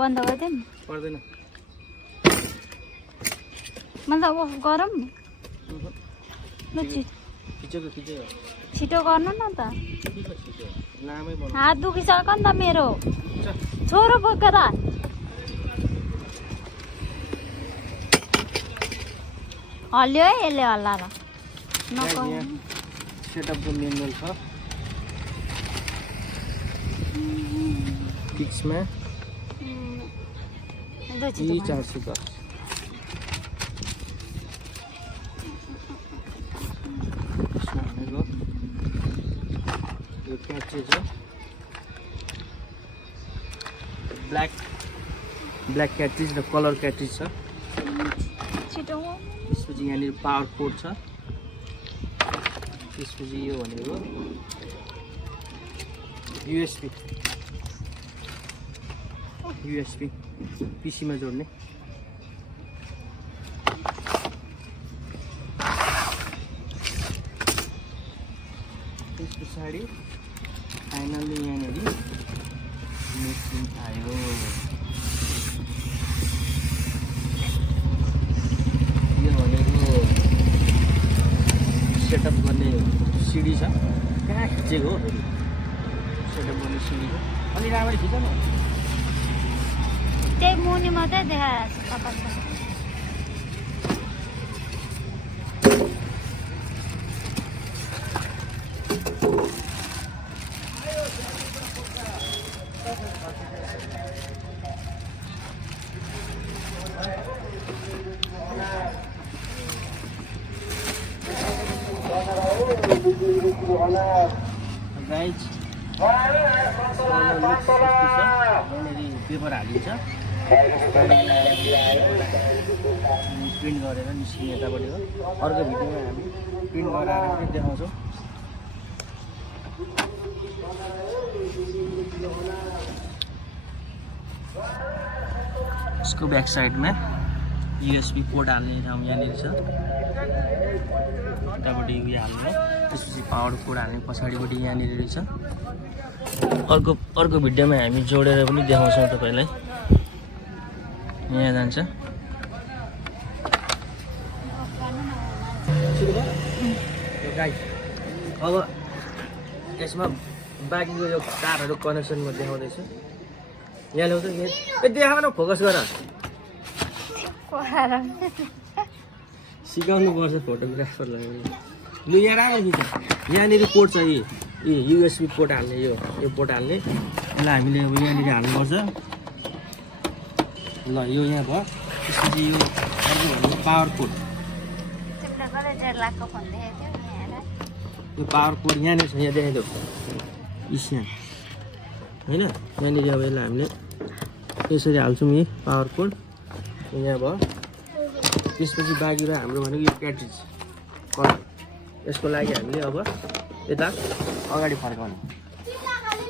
बन्द गर्दैन पर्दैन मतलब अफ गरौँ ल छिटो गर्नु न त हात दुखिसक्यो नि त मेरो छोरो बोकेर हल्यो है यसले हल्लाएर सेटअपको मेनुअल छ pixma E410 यो cartridge हो ब्ल्याक cartridge र कलर cartridge छ छिटो त्यसपछि यहाँनिर पावर पोर्ट छ त्यसपछि यो भनेको USB PC मा जोड्ने त्यस पछाडि फाइनली यहाँनिर मेसिन आयो यो भनेको सेटअप गर्ने सिडी छ कहाँ खिचेको हो सेटअप गर्ने सिडी हो अनि राम्ररी खिच न त्यही मुनि मात्रै देखाएको छ गाइज पेपर हालिन्छ प्रिन्ट गरेर निस्किने यतापट्टि हो अर्को भिडियोमा हामी प्रिन्ट गराएर पनि देखाउँछौँ यसको ब्याक साइडमा USB पोर्ट हाल्ने ठाउँ यहाँनिर छ यतापट्टि उयो हाल्ने त्यसपछि पावर पोर्ट हाल्ने पछाडिपट्टि यहाँनिर रहेछ अर्को भिडियोमा हामी जोडेर पनि देखाउँछौँ तपाईँलाई यहाँ जान्छ अब यसमा बाँकीको यो तारहरू कनेक्सनमा देखाउँदैछु यहाँ ल्याउँछ देखाउन फोकस गर सिकाउनु पर्छ फोटोग्राफरलाई लु यहाँ राम्रो खिच यहाँनिर पोर्ट छ यी USB पोर्ट हाल्ने यो पोर्ट हाल्ने यसलाई हामीले अब यहाँनिर हाल्नुपर्छ ल यो यहाँ भयो त्यसपछि यो अर्को भनेको पावर पोर्ट यो पावर पोर्ट यहाँनिर छ यहाँ देखाइदेऊ यहाँ होइन यहाँनिर अब यसलाई हामीले यसरी हाल्छौँ यही पावर पोर्ट यहाँ भयो त्यसपछि बाँकी रह्यो हाम्रो भनेको यो क्याट्रिज कलर यसको लागि हामीले अब यता अगाडि फर्काउने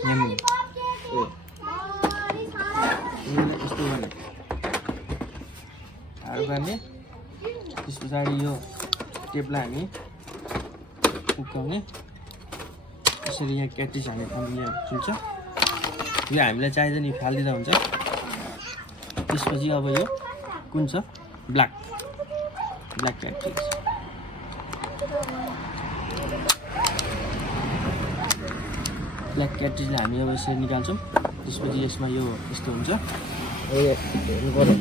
यहाँनिर यस्तो गर्ने हार गर्ने त्यस पछाडि यो टेपलाई हामी उक्काउने यसरी यहाँ क्याट्रिज हाल्ने ठाउँमा यहाँ खुल्छ यो हामीलाई चाहिन्छ नि फालिदिँदा हुन्छ त्यसपछि अब यो कुन छ ब्ल्याक क्याट्रिज ब्ल्याक क्याट्रिजलाई हामी अब यसरी निकाल्छौँ त्यसपछि यसमा यो यस्तो हुन्छ हेर्नु पर्यो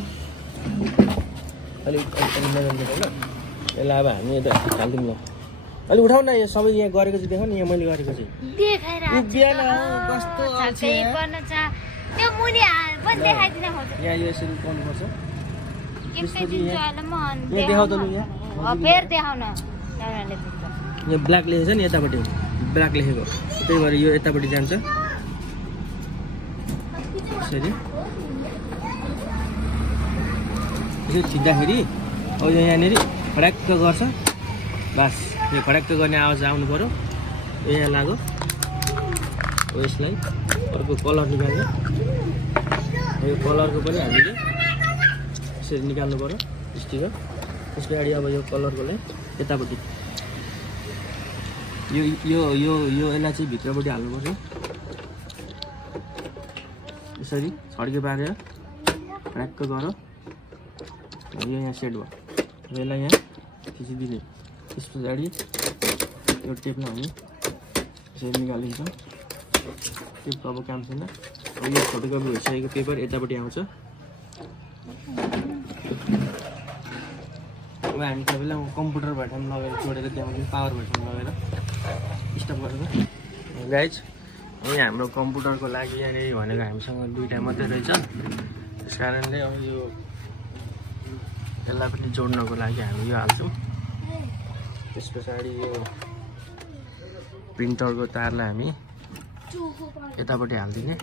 अलिक मजाले होइन यसलाई अब हामी यता हालिदिउँ ल अलिक उठाउ न यो सबै यहाँ गरेको चाहिँ देखाउ न यहाँ मैले गरेको चाहिँ यहाँ यो यसरी उठाउनुपर्छ देखाउ त लु यहाँ ब्ल्याक लेखेको छ नि यतापट्टि ब्ल्याक लेखेको त्यही भएर यो यतापट्टि जान्छ यसरी यसो छिट्दाखेरि अब यो यहाँनिर खड्याक्क गर्छ बस यो खड्याक्क गर्ने आवाज आउनु पऱ्यो यो यहाँ लाग्यो यसलाई अर्को कलर निकाल्ने यो कलरको पनि हामीले यसरी निकाल्नु पऱ्यो स्टिकर त्यस पछाडि अब यो कलरकोलाई यतापट्टि यो यो यो यो यसलाई चाहिँ भित्रपट्टि हाल्नुपर्छ यसरी छड्के पारेर खड्याक्क गर यो यहाँ सेट भयो यसलाई यहाँ थिचिदिने त्यस पछाडि यो टेपलाई हामी यसरी निकालिन्छ टेपको अब काम छैन अब यो फोटोकपी भइसकेको पेपर यतापट्टि आउँछ अब हामी तपाईँलाई कम्प्युटर भएठाउँ लगेर जोडेर देखाउँछौँ पावर भएठाउँ लगेर स्टप गरेर गाइज यहाँ हाम्रो कम्प्युटरको लागि यहाँनिर भनेको हामीसँग दुईवटा मात्रै रहेछ त्यस कारणले अब यो यसलाई पनि जोड्नको लागि हामी यो हाल्छौँ त्यस पछाडि यो प्रिन्टरको तारलाई हामी यतापट्टि हालिदिने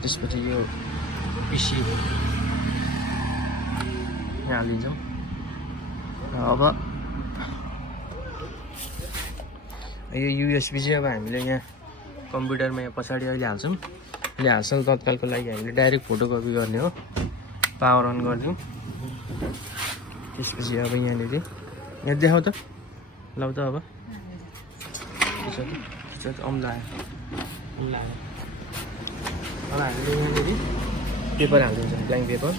त्यसपछि यो पिसी यहाँ हालिदिन्छौँ अब यो युएसबी चाहिँ अब हामीले यहाँ कम्प्युटरमा यहाँ पछाडि अहिले हाल्छौँ अहिले हालसाल तत्कालको लागि हामीले डाइरेक्ट फोटोकपी गर्ने हो पावर अन गरिदिउँ त्यसपछि अब यहाँनिर यहाँ देखाउ त लौ त अब अम्लायो अब हामीले यहाँनिर पेपर हालिदिन्छौँ ब्ल्याङ्क पेपर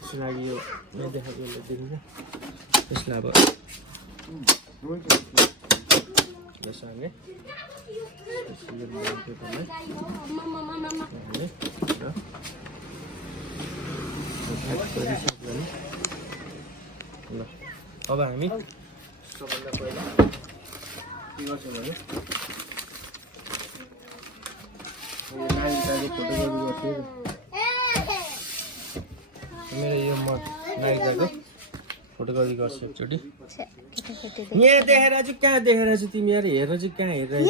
त्यसको लागि यो देखाएको देखिन्छ त्यसलाई अब यसो हाल्ने पेपरलाई ल अब हामी सबभन्दा पहिला के गर्छौँ भने नागरिकताको फोटोकपी गर्छु मेरो यो म नागरिकताको फोटोकपी गर्छु एकचोटि यहाँ देखेर चाहिँ कहाँ देखेर चाहिँ तिमी यार हेरेर चाहिँ कहाँ हेरेर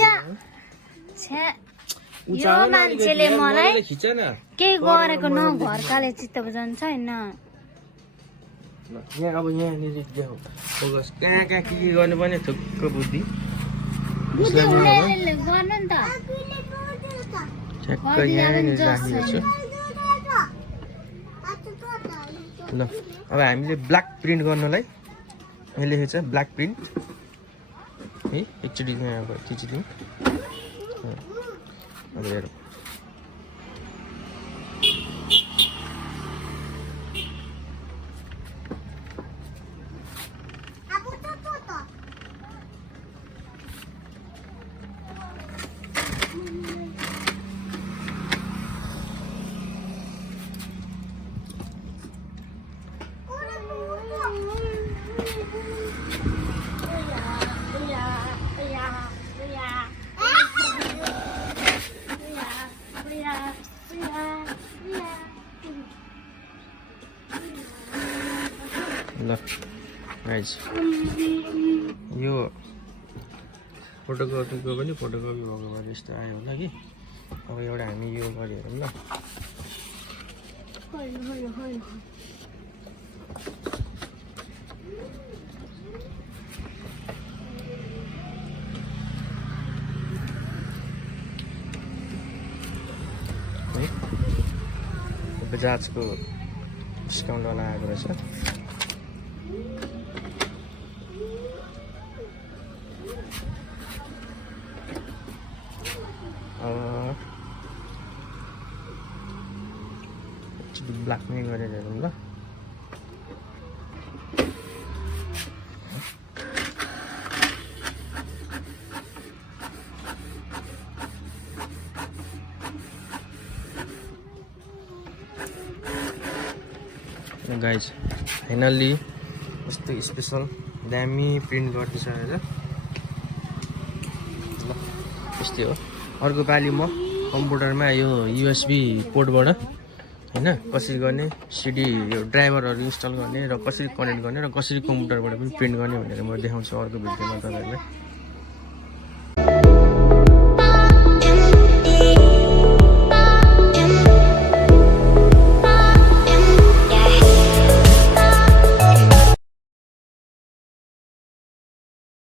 यो मान्छेले मलाई केही गरेको न घरकाले चित्त बुझाउँछ होइन यहाँ अब यहाँनिर देखाउ फोकस कहाँ कहाँ के गर्नुपर्ने थुक्क बुद्धि गर्नु नि त ठ्याक्क यहाँनिर राखिदिएको छु ल अब हामीले ब्ल्याक प्रिन्ट गर्नलाई यहाँ लेखेको छ ब्ल्याक प्रिन्ट है एकचोटि यहाँ खिचिदिउँ अब हेरौँ ल गाइज यो फोटोकपीको पनि फोटोकपी भएको भएर यस्तो आयो होला कि अब एउटा हामी यो गरी हेरौँ ल बजाजको डिस्काउन्टवाला आएको रहेछ। ब्ल्याक नै गरेर हेरौँ ल। गाइज फाइनल्ली यस्तो स्पेसल दामी प्रिन्ट गर्दैछ होइन। ल यस्तै हो। अर्को पालि म कम्प्युटरमा यो USB पोर्टबाट होइन कसरी गर्ने, सिडी यो ड्राइभरहरू इन्स्टल गर्ने र कसरी कनेक्ट गर्ने र कसरी कम्प्युटरबाट पनि प्रिन्ट गर्ने भनेर म देखाउँछु अर्को भिडियोमा तपाईँहरूलाई।